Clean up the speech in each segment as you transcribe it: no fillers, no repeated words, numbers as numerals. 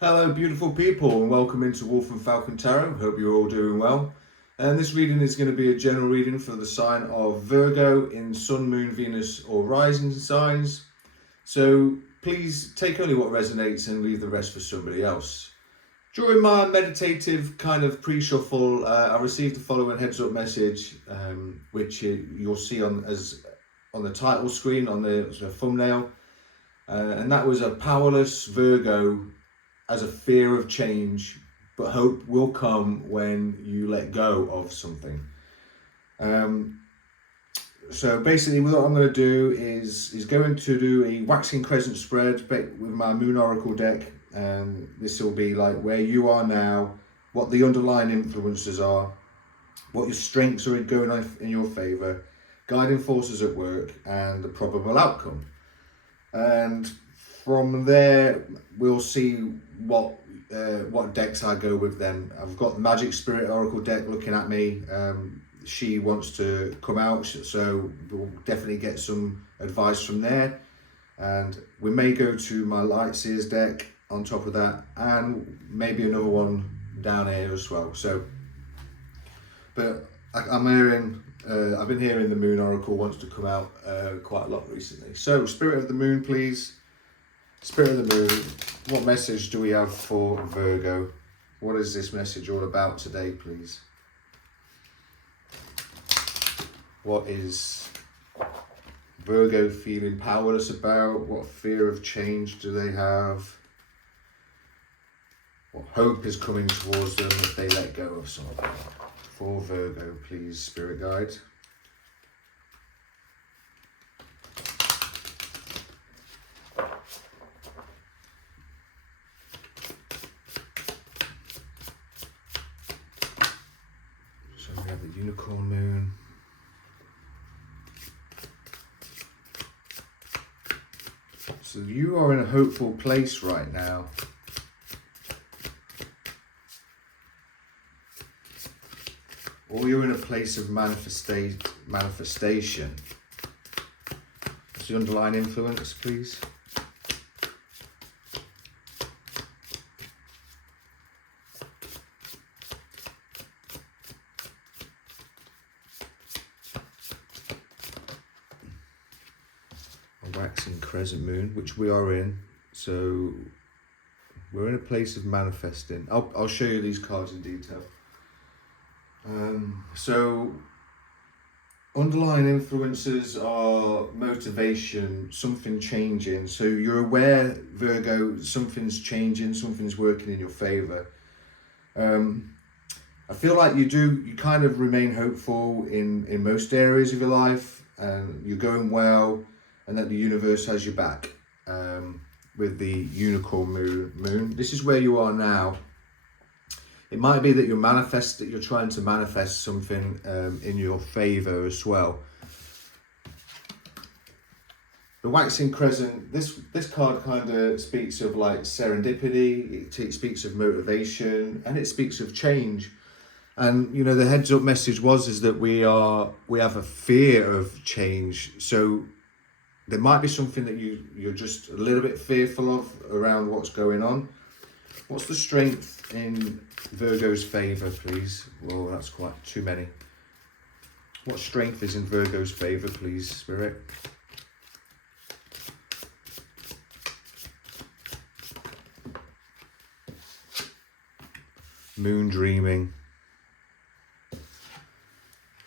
Hello beautiful people and welcome into Wolf and Falcon Tarot. Hope you're all doing well. And this reading is going to be a general reading for the sign of Virgo in Sun, Moon, Venus or rising signs. So please take only what resonates and leave the rest for somebody else. During my meditative kind of pre-shuffle, I received the following heads up message, which you'll see on the title screen on the thumbnail. And that was a powerless Virgo as a fear of change, but hope will come when you let go of something. So basically what I'm going to do is going to do a waxing crescent spread with my Moon Oracle deck, and this will be like where you are now, what the underlying influences are, what your strengths are going on in your favour, guiding forces at work, and the probable outcome. And from there, we'll see what decks I go with then. I've got the Magic Spirit Oracle deck looking at me. She wants to come out, so we'll definitely get some advice from there. And we may go to my Light Seers deck on top of that, and maybe another one down here as well. So, but I'm hearing, I've been hearing the Moon Oracle wants to come out quite a lot recently. So, Spirit of the Moon, please. Spirit of the Moon, what message do we have for Virgo? What is this message all about today, please? What is Virgo feeling powerless about? What fear of change do they have? What hope is coming towards them if they let go of something? For Virgo, please, Spirit Guide. We have the Unicorn Moon. So you are in a hopeful place right now. Or you're in a place of manifestation. What's the underlying influence, please? Waxing crescent moon, which we are in, so we're in a place of manifesting. I'll show you these cards in detail. So underlying influences are motivation, something changing. So you're aware, Virgo, something's changing, something's working in your favor. I feel like you kind of remain hopeful in most areas of your life, and you're going well, and that the universe has your back with the Unicorn Moon. This is where you are now. It might be that you're trying to manifest something in your favor as well. The Waxing Crescent, this card kind of speaks of like serendipity, it speaks of motivation, and it speaks of change. And you know, the heads up message is that we have a fear of change. So there might be something that you're just a little bit fearful of around what's going on. What's the strength in Virgo's favour, please? Well, that's quite too many. What strength is in Virgo's favour, please, Spirit? Moon dreaming.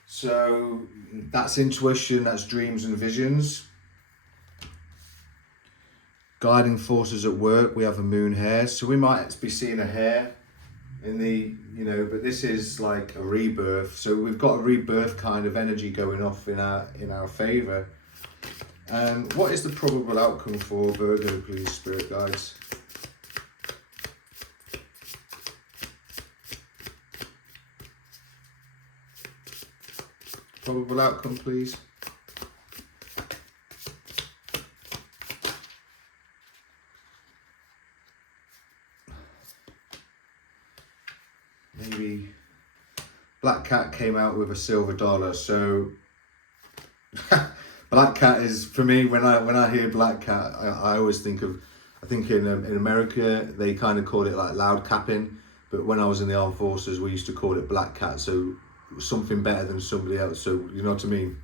So that's intuition, that's dreams and visions. Guiding forces at work, we have a moon hare. So we might be seeing a hare in the, but this is like a rebirth. So we've got a rebirth kind of energy going off in our favour. And what is the probable outcome for Virgo, please, Spirit Guides? Probable outcome, please. Maybe Black Cat came out with a silver dollar, so Black Cat is, for me, when I hear Black Cat, I always think of I think in America they kind of call it like loud capping, but when I was in the armed forces we used to call it black cat, so something better than somebody else, so you know what I mean.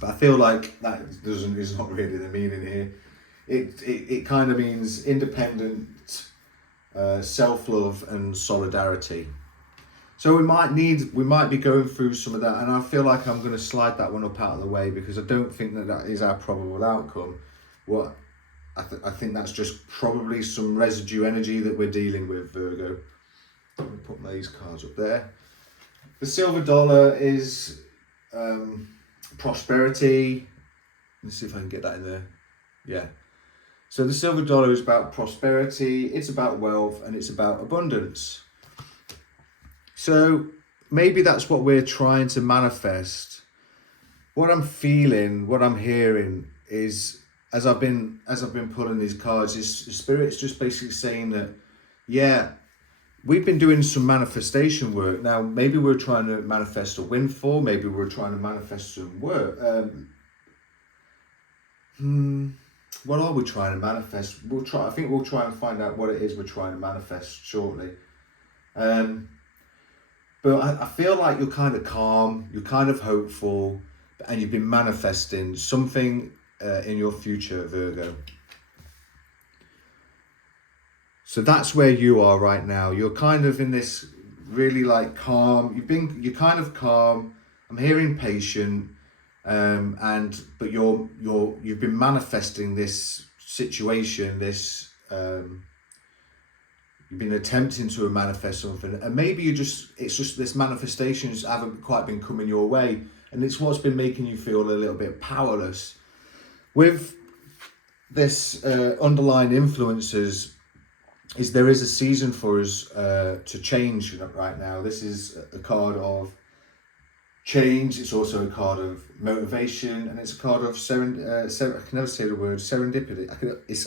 But I feel like that is not really the meaning here. It kind of means independent, self-love and solidarity. So we might be going through some of that, and I feel like I'm going to slide that one up out of the way because I don't think that is our probable outcome. What I think that's just probably some residue energy that we're dealing with, Virgo. Let me put these cards up there. The silver dollar is prosperity. Let's see if I can get that in there. Yeah. So the silver dollar is about prosperity, it's about wealth, and it's about abundance. So maybe that's what we're trying to manifest. What I'm feeling, what I'm hearing is, as I've been pulling these cards, is Spirit's just basically saying that, yeah, we've been doing some manifestation work. Now, maybe we're trying to manifest a windfall, maybe we're trying to manifest some work. What are we trying to manifest? I think we'll try and find out what it is we're trying to manifest shortly. But I feel like you're kind of calm, you're kind of hopeful, and you've been manifesting something in your future, Virgo. So that's where you are right now. You're kind of in this really like calm. You're kind of calm. I'm hearing patient. But you've been manifesting this situation, you've been attempting to manifest something, and maybe it's just this manifestations haven't quite been coming your way, and it's what's been making you feel a little bit powerless. With this underlying influences, there is a season for us to change right now. This is a card of change. It's also a card of motivation, and it's a card of I can never say the word serendipity.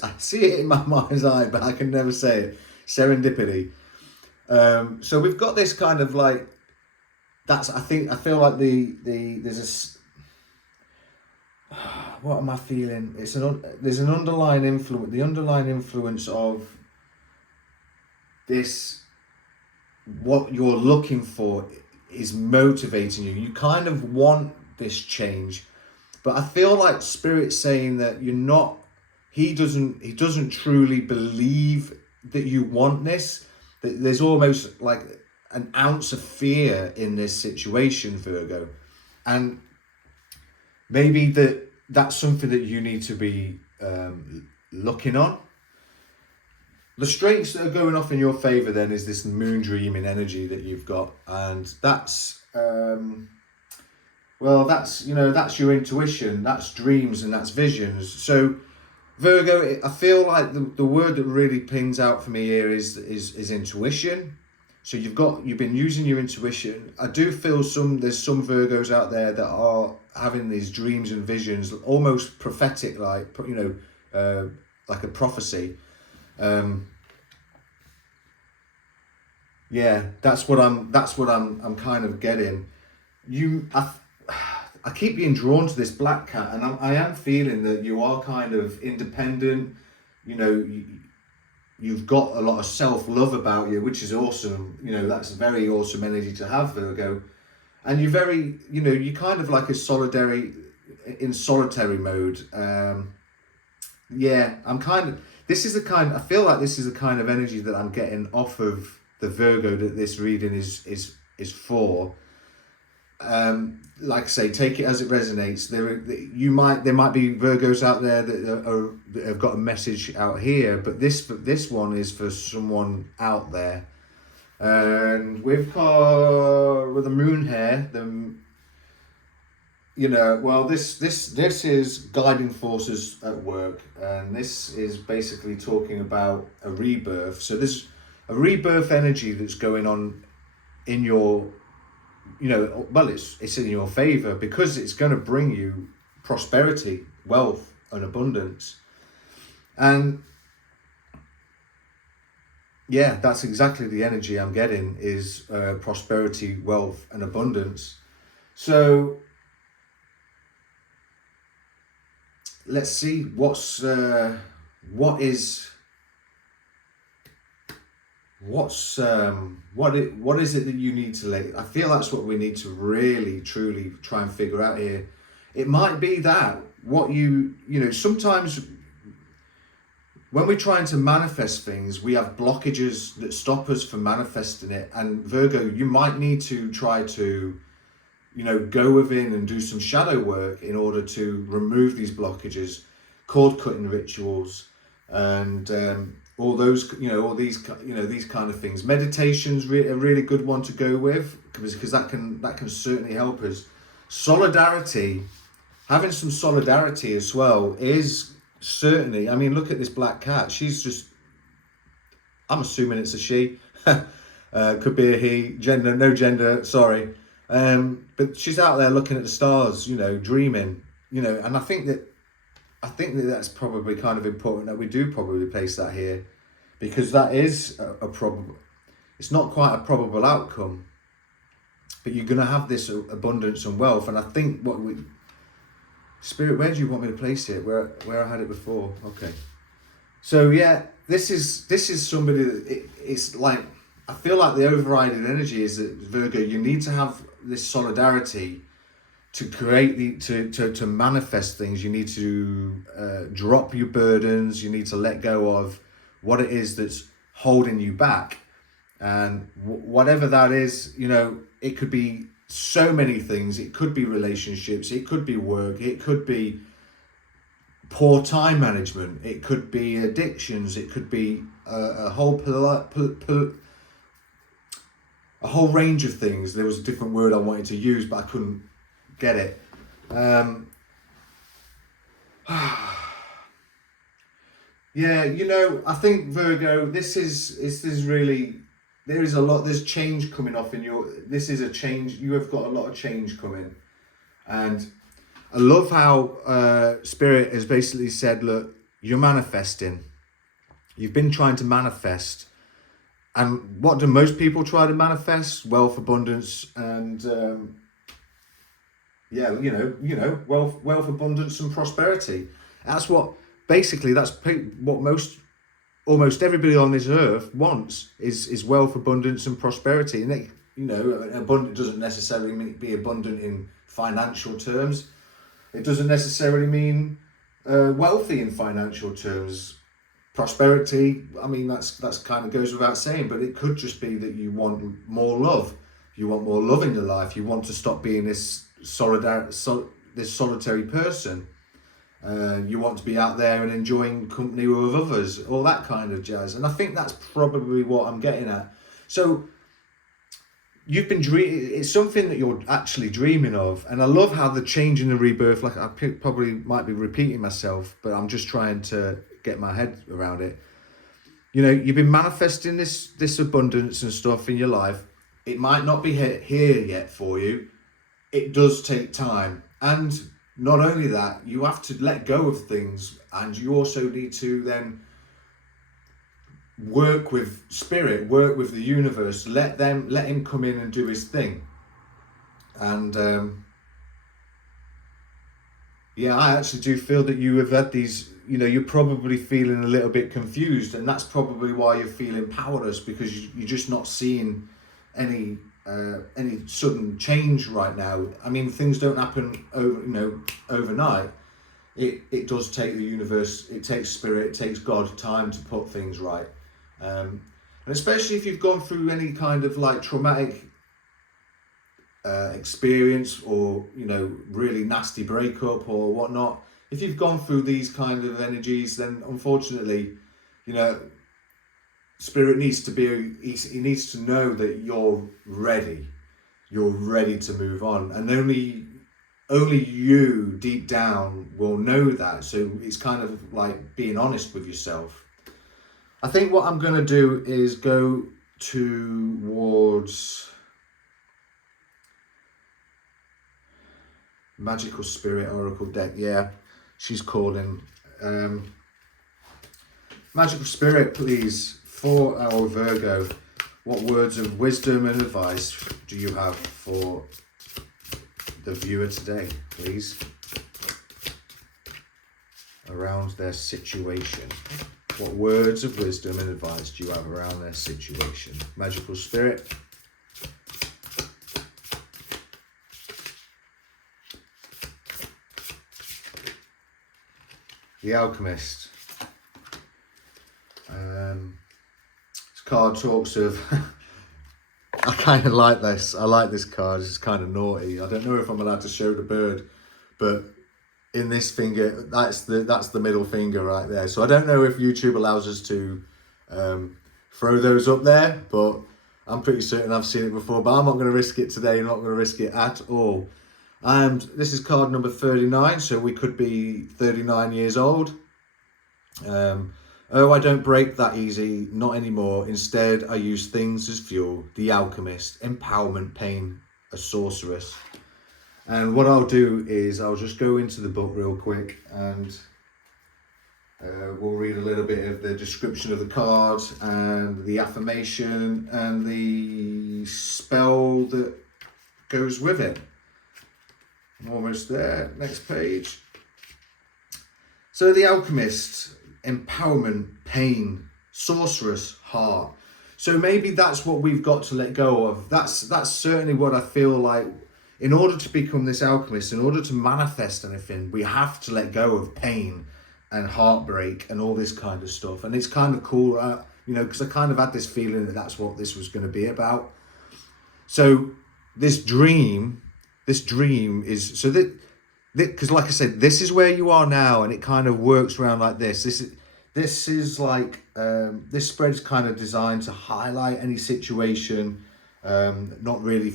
I see it in my mind's eye, but I can never say it. Serendipity. So we've got this kind of like, I feel like there's what am I feeling? There's an underlying influence. The underlying influence of this, what you're looking for, is motivating you. You kind of want this change, but I feel like Spirit's saying that you're not. He doesn't truly believe that you want this. That there's almost like an ounce of fear in this situation, Virgo, and maybe that's something that you need to be looking on. The strengths that are going off in your favor then is this moon dreaming energy that you've got, and that's that's your intuition, that's dreams, and that's visions. So Virgo, I feel like the word that really pings out for me here is intuition. So you've been using your intuition. I do feel there's some Virgos out there that are having these dreams and visions, almost prophetic, like like a prophecy. Yeah, that's what I'm kind of getting. I keep being drawn to this black cat, and I am feeling that you are kind of independent. You've got a lot of self-love about you, which is awesome. That's a very awesome energy to have, Virgo. And you're very, you're kind of like in solitary mode. Yeah, I feel like this is the kind of energy that I'm getting off of the Virgo that this reading is for. Like I say, take it as it resonates. There might be Virgos out there that have got a message out here, but this one is for someone out there. And with the moon here, this is guiding forces at work, and this is basically talking about a rebirth. So there's a rebirth energy that's going on in your, it's in your favor because it's going to bring you prosperity, wealth, and abundance. And yeah, that's exactly the energy I'm getting, is prosperity, wealth, and abundance. So let's see what is what is it that you need to let, I feel that's what we need to really truly try and figure out here. It might be that what you know, sometimes when we're trying to manifest things, we have blockages that stop us from manifesting it. And Virgo, you might need to try to, you know, go within and do some shadow work in order to remove these blockages, cord cutting rituals, and all those, you know, all these, you know, these kind of things. Meditation's a really good one to go with, because that can certainly help us. Solidarity, having some solidarity as well is certainly, I mean, look at this black cat. She's just, I'm assuming it's a she. Could be a he, gender, no gender, sorry. But she's out there looking at the stars, you know, dreaming, you know, and I think that that's probably kind of important that we do probably place that here, because that is a probable, it's not quite a probable outcome, but you're going to have this abundance and wealth. And I think what we, Spirit, where do you want me to place it? Where I had it before? Okay. So yeah, this is somebody that it's like, I feel like the overriding energy is that, Virgo, you need to have this solidarity to create to manifest things. You need to drop your burdens. You need to let go of what it is that's holding you back, and whatever that is, you know, it could be so many things. It could be relationships, it could be work, it could be poor time management, it could be addictions, it could be a whole range of things. There was a different word I wanted to use, but I couldn't get it. Yeah, you know, I think, Virgo, this is really, there is a lot, there's change coming off in your, this is a change, you have got a lot of change coming. And I love how Spirit has basically said, look, you're manifesting. You've been trying to manifest. And what do most people try to manifest? Wealth, abundance, and yeah, you know, wealth, abundance, and prosperity. That's what, basically, that's what almost everybody on this earth wants, is wealth, abundance, and prosperity. And they, you know, abundant doesn't necessarily mean be abundant in financial terms. It doesn't necessarily mean wealthy in financial terms. Prosperity, I mean, that's kind of goes without saying, but it could just be that you want more love. You want more love in your life. You want to stop being this solitary person. You want to be out there and enjoying company with others, all that kind of jazz. And I think that's probably what I'm getting at. So you've been it's something that you're actually dreaming of. And I love how the change and the rebirth, like I probably might be repeating myself, but I'm just trying to get my head around it. You know, you've been manifesting this abundance and stuff in your life. It might not be here yet for you. It does take time. And not only that, you have to let go of things, and you also need to then work with Spirit, work with the universe, let him come in and do his thing. And yeah, I actually do feel that you have had these, you know, you're probably feeling a little bit confused, and that's probably why you're feeling powerless, because you're just not seeing any sudden change right now. I mean, things don't happen overnight. It does take the universe, it takes Spirit, it takes God time to put things right. And especially if you've gone through any kind of like traumatic experience, or, you know, really nasty breakup or whatnot. If you've gone through these kind of energies, then unfortunately, you know, Spirit needs to be, he needs to know that you're ready to move on, and only you deep down will know that. So it's kind of like being honest with yourself. I think what I'm going to do is go towards Magical Spirit Oracle deck. Yeah, she's calling. Magical Spirit, please, for our Virgo, what words of wisdom and advice do you have for the viewer today, please, around their situation? What words of wisdom and advice do you have around their situation? Magical Spirit. The Alchemist. This card talks of... I kind of like this. I like this card. It's kind of naughty. I don't know if I'm allowed to show the bird, but in this finger, that's the middle finger right there. So I don't know if YouTube allows us to throw those up there, but I'm pretty certain I've seen it before. But I'm not going to risk it today. I'm not going to risk it at all. This is card number 39, so we could be 39 years old. Oh, I don't break that easy, not anymore. Instead, I use things as fuel. The Alchemist, empowerment, pain, a sorceress. And what I'll do is I'll just go into the book real quick and we'll read a little bit of the description of the card and the affirmation and the spell that goes with it. I'm almost there. Next page. So the Alchemist, empowerment, pain, sorceress, heart. So maybe that's what we've got to let go of. That's certainly what I feel like. In order to become this alchemist, in order to manifest anything, we have to let go of pain and heartbreak and all this kind of stuff. And it's kind of cool, you know, because I kind of had this feeling that that's what this was going to be about. So this dream is, so that, because like I said, this is where you are now, and it kind of works around like this. This is like, this spread's kind of designed to highlight any situation, not really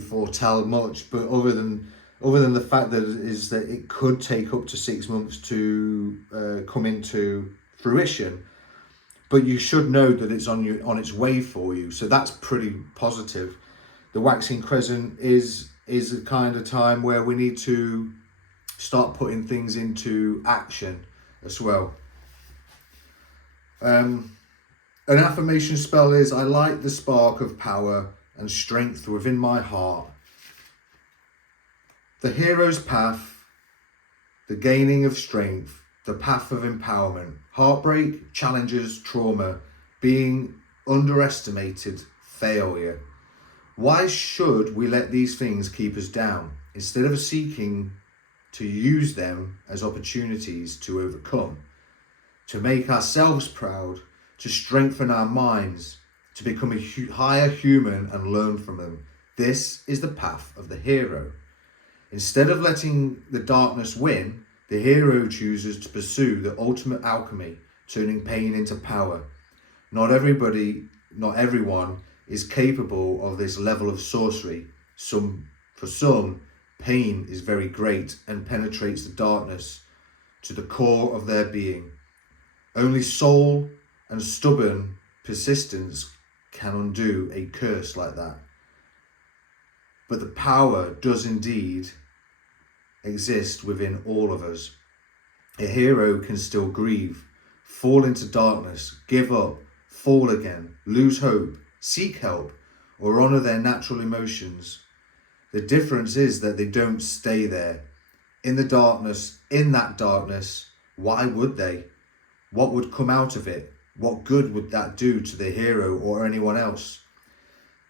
foretell much, but other than the fact that it could take up to 6 months to come into fruition, but you should know that it's on its way for you. So that's pretty positive. The waxing crescent is a kind of time where we need to start putting things into action as well. An affirmation spell is, I light the spark of power and strength within my heart. The hero's path, the gaining of strength, the path of empowerment, heartbreak, challenges, trauma, being underestimated, failure. Why should we let these things keep us down instead of seeking to use them as opportunities to overcome, to make ourselves proud, to strengthen our minds, to become a higher human and learn from them? This is the path of the hero. Instead of letting the darkness win, the hero chooses to pursue the ultimate alchemy, turning pain into power. Not everyone is capable of this level of sorcery. For some, pain is very great and penetrates the darkness to the core of their being. Only soul and stubborn persistence can undo a curse like that. But the power does indeed exist within all of us. A hero can still grieve, fall into darkness, give up, fall again, lose hope, seek help, or honor their natural emotions. The difference is that they don't stay there. In that darkness, why would they? What would come out of it? What good would that do to the hero or anyone else?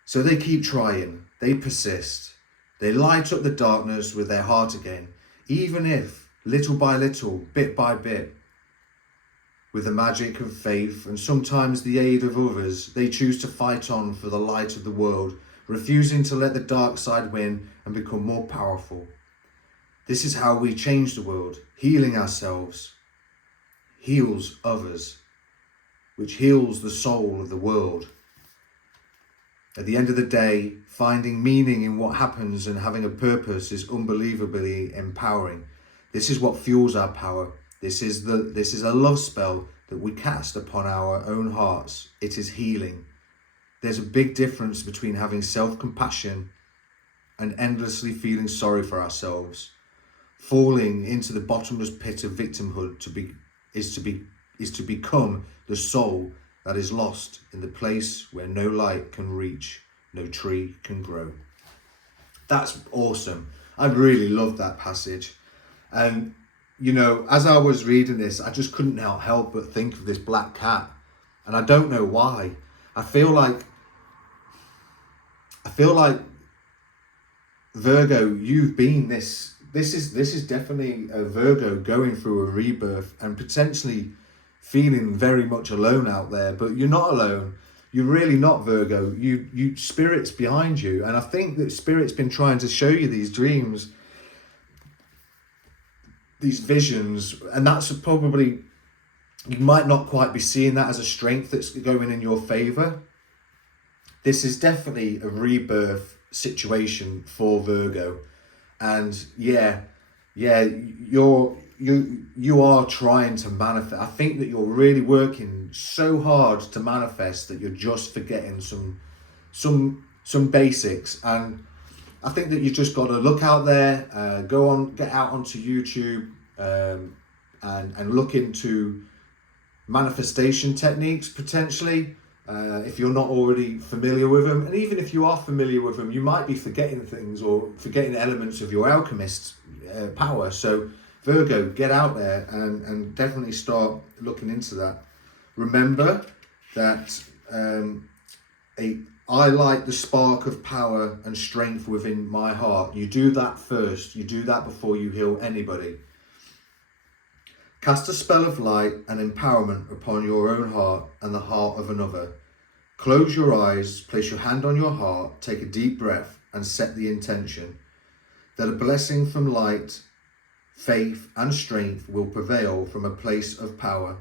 So they keep trying, they persist. They light up the darkness with their heart again, even if, little by little, bit by bit, with the magic of faith and sometimes the aid of others, they choose to fight on for the light of the world, refusing to let the dark side win and become more powerful. This is how we change the world. Healing ourselves heals others, which heals the soul of the world. At the end of the day, finding meaning in what happens and having a purpose is unbelievably empowering. This is what fuels our power. This is a love spell that we cast upon our own hearts. It is healing. There's a big difference between having self-compassion and endlessly feeling sorry for ourselves. Falling into the bottomless pit of victimhood is to become the soul that is lost in the place where no light can reach, no tree can grow. That's awesome. I really love that passage. And you know, as I was reading this, I just couldn't help but think of this black cat, and I don't know why. I feel like Virgo, you've been this. This is definitely a Virgo going through a rebirth and potentially feeling very much alone out there. But you're not alone. You're really not, Virgo. You Spirit's behind you, and I think that Spirit's been trying to show you these dreams, these visions, and that's probably, you might not quite be seeing that as a strength that's going in your favor. This is definitely a rebirth situation for Virgo, and you are trying to manifest. I think that you're really working so hard to manifest that you're just forgetting some basics, and I think that you just got to look out there, get out onto YouTube, and look into manifestation techniques potentially. If you're not already familiar with them, and even if you are familiar with them, you might be forgetting things or forgetting elements of your alchemist power. So Virgo, get out there and definitely start looking into that. Remember that I like the spark of power and strength within my heart. You do that first. You do that before you heal anybody. Cast a spell of light and empowerment upon your own heart and the heart of another. Close your eyes, place your hand on your heart, take a deep breath and set the intention that a blessing from light, faith and strength will prevail from a place of power,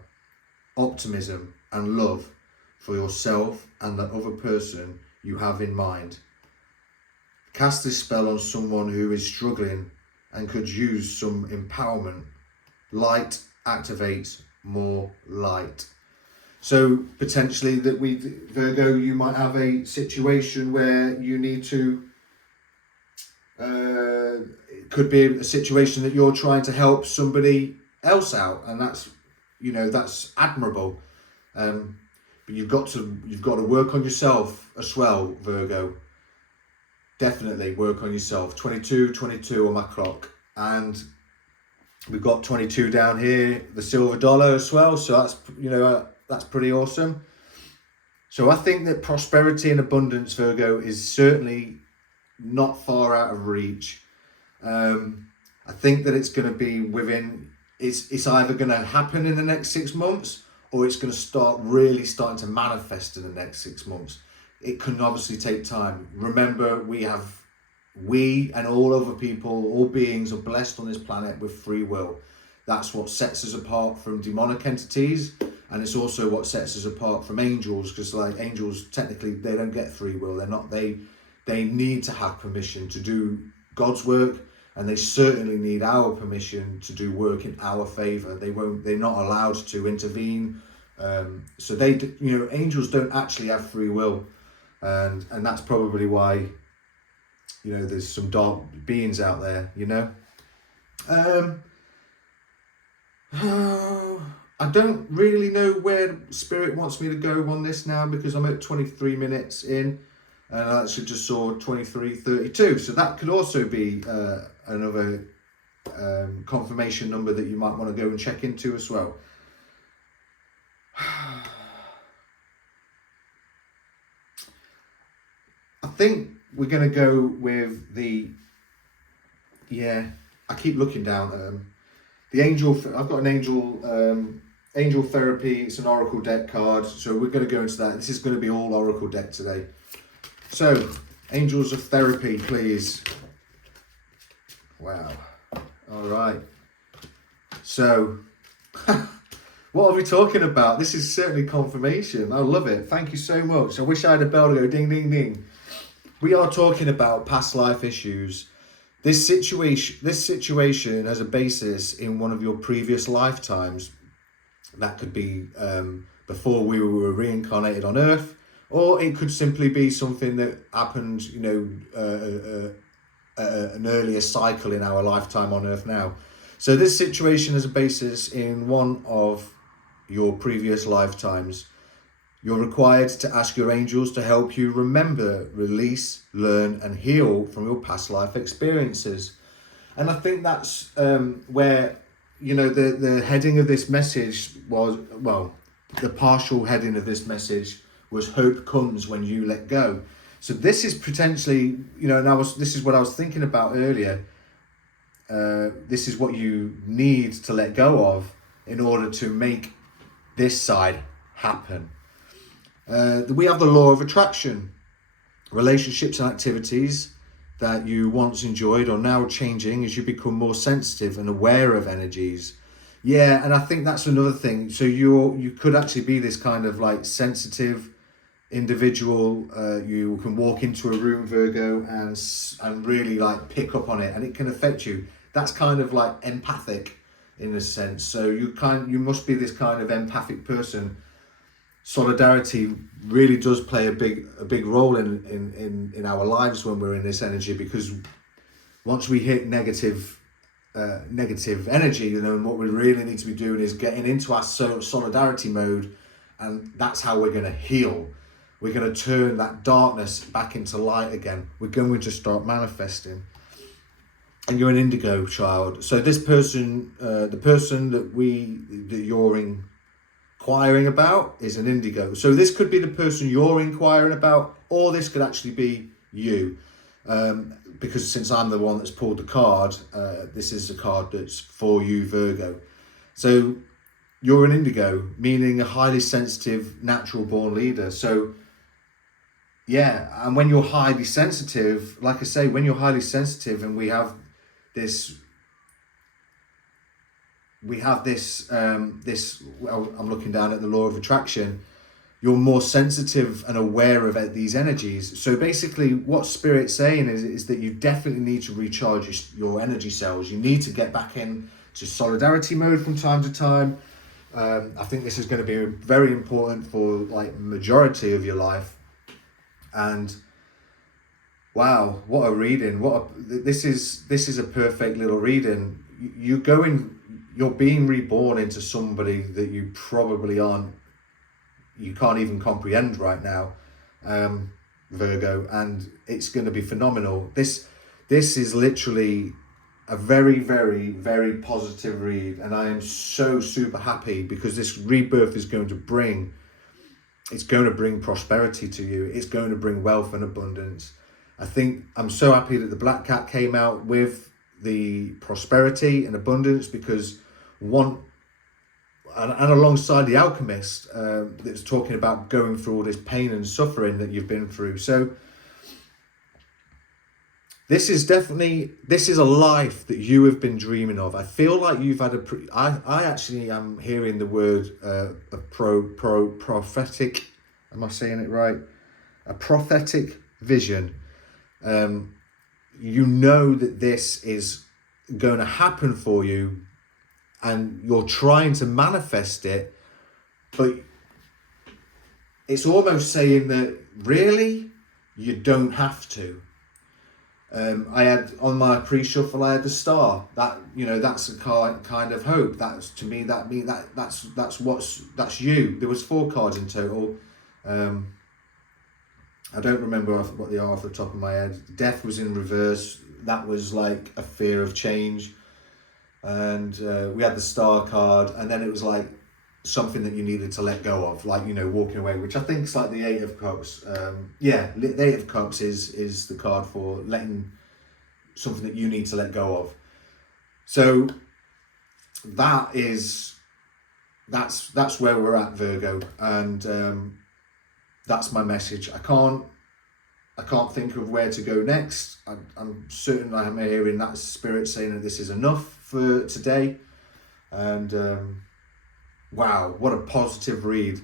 optimism and love for yourself and the other person you have in mind. Cast this spell on someone who is struggling and could use some empowerment. Light activates more light. So potentially that Virgo, you might have a situation where you need to, it could be a situation that you're trying to help somebody else out, and that's, you know, that's admirable. But you've got to work on yourself as well, Virgo. Definitely work on yourself. 22 on my clock, and we've got 22 down here, the silver dollar as well. So that's, you know, that's pretty awesome. So I think that prosperity and abundance, Virgo, is certainly not far out of reach. I think that it's going to be within, it's either going to happen in the next 6 months, or it's going to starting to manifest in the next 6 months. It can obviously take time. Remember, we and all other people, all beings are blessed on this planet with free will. That's what sets us apart from demonic entities, and it's also what sets us apart from angels, because like angels, technically they don't get free will. They need to have permission to do God's work, and they certainly need our permission to do work in our favor. They're not allowed to intervene. So angels don't actually have free will, and that's probably why, you know, there's some dark beings out there, you know. I don't really know where Spirit wants me to go on this now, because I'm at 23 minutes in, and I actually just saw 23:32. So that could also be another confirmation number that you might want to go and check into as well. I think we're going to go with I keep looking down the angel. I've got an angel therapy. It's an oracle deck card, so we're going to go into that. This is going to be all oracle deck today. So angels of therapy, please. Wow. All right. So what are we talking about? This is certainly confirmation. I love it. Thank you so much. I wish I had a bell to go ding ding ding. We are talking about past life issues. This situation has a basis in one of your previous lifetimes. That could be before we were reincarnated on Earth, or it could simply be something that happened, you know, an earlier cycle in our lifetime on Earth now. So this situation has a basis in one of your previous lifetimes. You're required to ask your angels to help you remember, release, learn and heal from your past life experiences. And I think that's where you know, the heading of this message was, well, the partial heading of this message was hope comes when you let go. So this is potentially, you know, and this is what I was thinking about earlier. This is what you need to let go of in order to make this side happen. We have the law of attraction. Relationships and activities that you once enjoyed are now changing as you become more sensitive and aware of energies. Yeah, and I think that's another thing. So you could actually be this kind of like sensitive individual. You can walk into a room, Virgo, and really like pick up on it, and it can affect you. That's kind of like empathic in a sense. So you must be this kind of empathic person. Solidarity really does play a big role in our lives when we're in this energy, because once we hit negative energy, you know, and what we really need to be doing is getting into our solidarity mode, and that's how we're going to heal. We're going to turn that darkness back into light again. We're going to start manifesting. And you're an indigo child. So this person, the person that you're inquiring about is an indigo. So this could be the person you're inquiring about, or this could actually be you. Because since I'm the one that's pulled the card, this is a card that's for you, Virgo. So you're an indigo, meaning a highly sensitive, natural born leader. So yeah, and when you're highly sensitive, like I say, when you're highly sensitive, and we have this, well, I'm looking down at the law of attraction, you're more sensitive and aware of these energies. So basically what Spirit's saying is that you definitely need to recharge your energy cells. You need to get back in to solidarity mode from time to time. I think this is going to be very important for like majority of your life. And wow, what a reading. This is a perfect little reading. You're being reborn into somebody that you probably you can't even comprehend right now, Virgo, and it's going to be phenomenal. This is literally a very, very, very positive read, and I am so super happy, because this rebirth is going to bring prosperity to you. It's going to bring wealth and abundance. I think I'm so happy that the Black Cat came out with the prosperity and abundance, because and alongside the Alchemist, that's talking about going through all this pain and suffering that you've been through. So this is a life that you have been dreaming of. I feel like you've had I actually am hearing the word prophetic. Am I saying it right? A prophetic vision. You know that this is going to happen for you, and you're trying to manifest it, but it's almost saying that really you don't have to. I had on my pre-shuffle, I had the star. That, you know, that's a kind of hope. That's, to me, that's you. There was 4 cards in total. I don't remember what they are off the top of my head. Death was in reverse. That was like a fear of change. And we had the star card, and then it was like something that you needed to let go of, like, you know, walking away, which I think is like the 8 of Cups. Yeah, the 8 of Cups is the card for letting something that you need to let go of. So that's where we're at, Virgo, and that's my message. I can't think of where to go next. I'm certain I am hearing that Spirit saying that this is enough for today. And wow, what a positive read.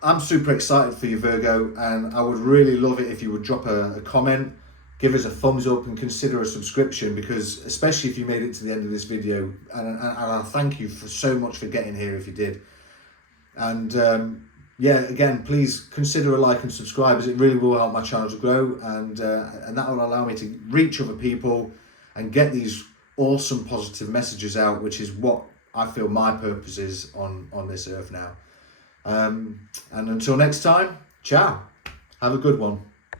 I'm super excited for you, Virgo, and I would really love it if you would drop a comment, give us a thumbs up, and consider a subscription, because especially if you made it to the end of this video, and I thank you so much for getting here if you did. And yeah, again, please consider a like and subscribe, as it really will help my channel to grow, and that will allow me to reach other people and get these awesome positive messages out, which is what I feel my purpose is on this earth now. And until next time, ciao. Have a good one.